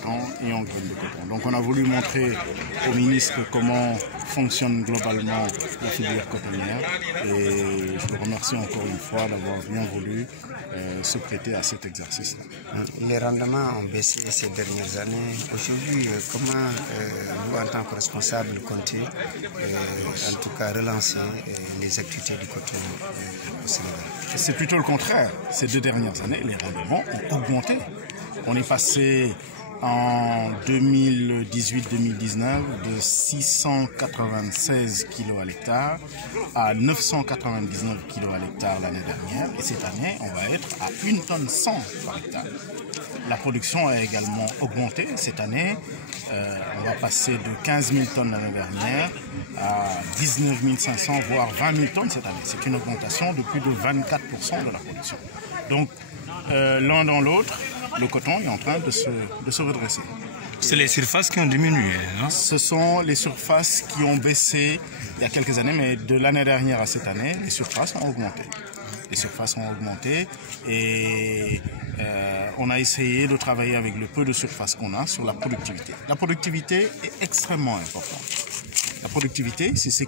coton et en graines de coton. Donc on a voulu montrer au ministre comment fonctionne globalement la filière cotonnière et je le remercie encore une fois d'avoir bien voulu se prêter à cet exercice-là. Les rendements ont baissé ces dernières années. Aujourd'hui, comment vous, en tant que responsable, comptez en tout cas relancer les activités du coton au Sénégal? C'est plutôt le contraire. Ces 2 dernières années, les rendements ont augmenté. On est passé en 2018-2019 de 696 kg à l'hectare à 999 kg à l'hectare l'année dernière. Et cette année, on va être à 1 tonne 100 par hectare. La production a également augmenté. Cette année, on va passer de 15 000 tonnes l'année dernière à 19 500, voire 20 000 tonnes cette année. C'est une augmentation de plus de 24% de la production. Donc, l'un dans l'autre, le coton est en train de se redresser. C'est les surfaces qui ont diminué, hein? Ce sont les surfaces qui ont baissé il y a quelques années, mais de l'année dernière à cette année, les surfaces ont augmenté. Les surfaces ont augmenté et on a essayé de travailler avec le peu de surface qu'on a sur la productivité. La productivité est extrêmement importante. La productivité, c'est ce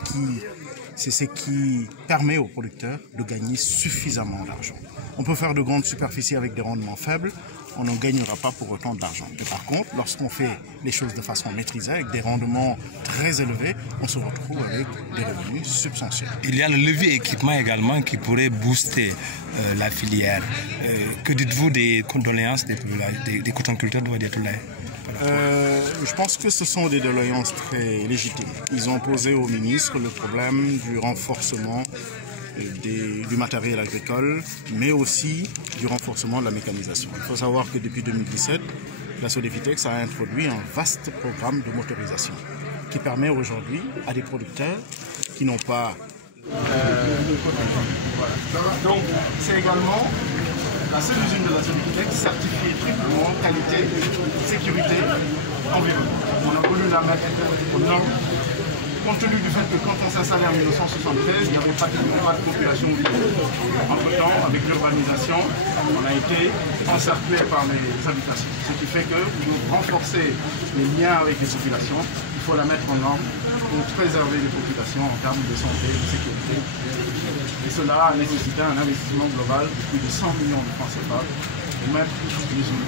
qui permet aux producteurs de gagner suffisamment d'argent. On peut faire de grandes superficies avec des rendements faibles, on n'en gagnera pas pour autant d'argent. Mais par contre, lorsqu'on fait les choses de façon maîtrisée, avec des rendements très élevés, on se retrouve avec des revenus substantiels. Il y a le levier équipement également qui pourrait booster la filière. Que dites-vous des condoléances des cotonculteurs de Wadiatoulaye? Je pense que ce sont des doléances très légitimes. Ils ont posé au ministre le problème du renforcement du matériel agricole, mais aussi du renforcement de la mécanisation. Il faut savoir que depuis 2017, la Sodefitex a introduit un vaste programme de motorisation qui permet aujourd'hui à des producteurs qui n'ont pas... Donc c'est également la seule usine de la Sodefitex certifiée triplement qualité, sécurité, environnement. On a voulu la mettre aux normes. Compte tenu du fait que quand on s'est installé en 1973, il n'y avait pas de population vivante. Entre-temps, avec l'urbanisation, on a été encerclé par les habitations. Ce qui fait que pour renforcer les liens avec les populations, il faut la mettre en norme pour préserver les populations en termes de santé et de sécurité. Et cela a nécessité un investissement global de plus de 100 millions de francs CFA pour mettre l'usine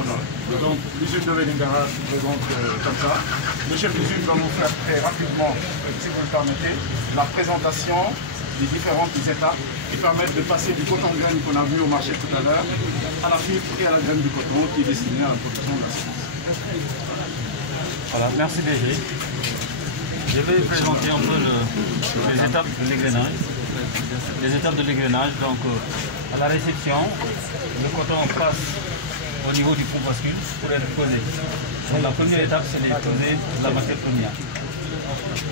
en ordre. Donc l'usine de Vélingara se présente comme ça. Le chef d'usine va nous faire très rapidement, si vous le permettez, la présentation des différentes étapes qui permettent de passer du coton graine qu'on a vu au marché tout à l'heure à la fibre et à la graine du coton qui est destinée à la production de la semence. Voilà, merci DG. Je vais présenter un peu les étapes de l'égrenage. Les étapes de l'égrenage, donc à la réception, le coton passe au niveau du fond bascule pour être posé. Donc la première étape, c'est de poser la matière première.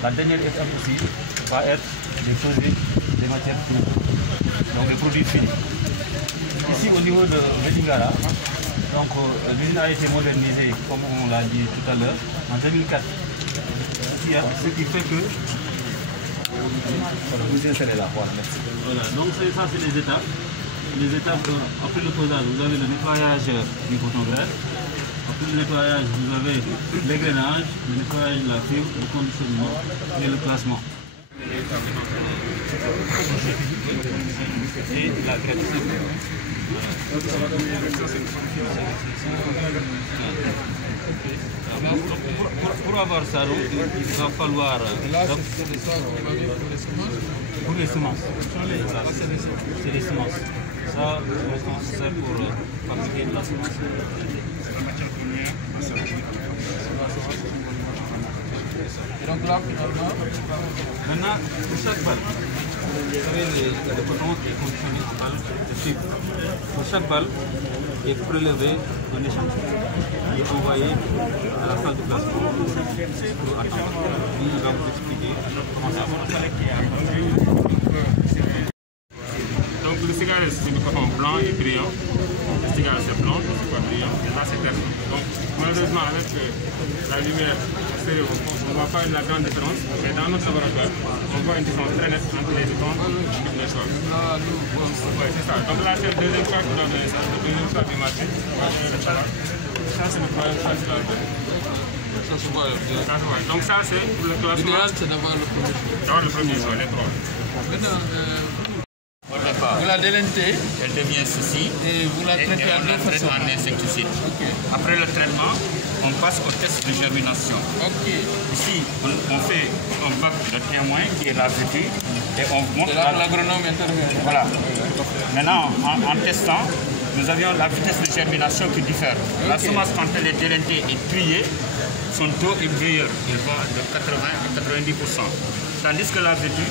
La dernière étape aussi va être de poser des matières premières, donc les produits finis. Ici au niveau de Vélingara, donc l'usine a été modernisée, comme on l'a dit tout à l'heure, en 2004. Ce qui fait que vous installez là. Voilà, donc ça c'est les étapes. Les étapes, après le posage, vous avez le nettoyage du coton graine. Après le nettoyage, vous avez l'égrenage, le nettoyage de la fibre, le conditionnement et le placement. Et la qualité. Pour avoir ça, il va falloir... Pour les semences. Voilà. C'est les semences. Ça, c'est ça pour fabriquer de la semence. C'est la matière première. Et donc là, finalement, maintenant, pour chaque balle, vous savez, le coton est conditionné en balle de fibre. Pour chaque balle est prélevé un échantillon et envoyé à la salle de placement pour attendre. Il va vous expliquer comment ça va. Donc le cigare c'est du coton blanc et brillant. Le cigare c'est blanc, c'est pas brillant, et là c'est terne. Donc malheureusement avec la lumière extérieure, on ne voit pas la grande différence, mais dans notre laboratoire, on voit une différence très nette entre les deux tons et les choses. Oui, c'est ça. Donc là c'est le deuxième fois qu'on a donné ça, le deuxième fois du marché. Ça, c'est le troisième choix. Ça, c'est quoi? Donc ça, c'est pour le classement. L'idéal, c'est d'avoir le premier choix. D'avoir le premier choix, les trois. Maintenant, Au départ, vous la délentez elle devient ceci et vous la traitez en deux façons. en insecticide. Ok. Après le traitement, on passe au test de germination. Ok. Ici, on fait un bac de témoin qui est la vertu et on montre Et là, l'agronome intervient. Voilà. Maintenant, en testant, nous avions la vitesse de germination qui diffère. La semence, quand elle est délentée et triée, son taux est meilleur. Il va de 80 à 90%. Tandis que la vertu,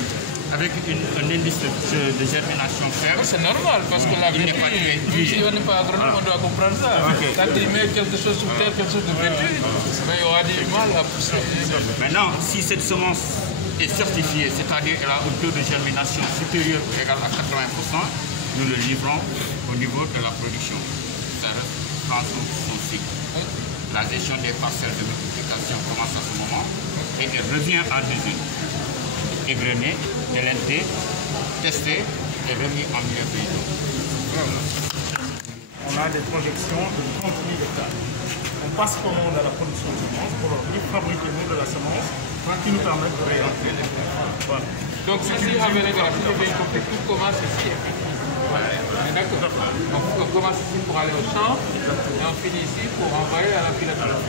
avec un indice de germination faible. C'est normal parce que la vertu, si on n'est pas agronome, on doit comprendre ça. Quand il met quelque chose sur terre, quelque chose de vertu, mais il y aura du mal à pousser. Maintenant, si cette semence est certifiée, c'est-à-dire qu'elle a un taux de germination supérieur ou égal à 80%, nous le livrons au niveau de la production. Ça prend son cycle. La gestion des parcelles de multiplication commence à ce moment et elle revient en usine. Égrené, délenté, testé et remis en milieu paysan. On a des projections de 30 000 hectares. On passe commande à la production de semences pour leur dire fabriquez-nous de la semence qui nous permettent de réaliser les programmes. Voilà. Donc, ceci avec les graphiques, j'ai bien compris, tout commence ici. D'accord. Donc, on commence ici pour aller au champ et on finit ici pour envoyer à la filature.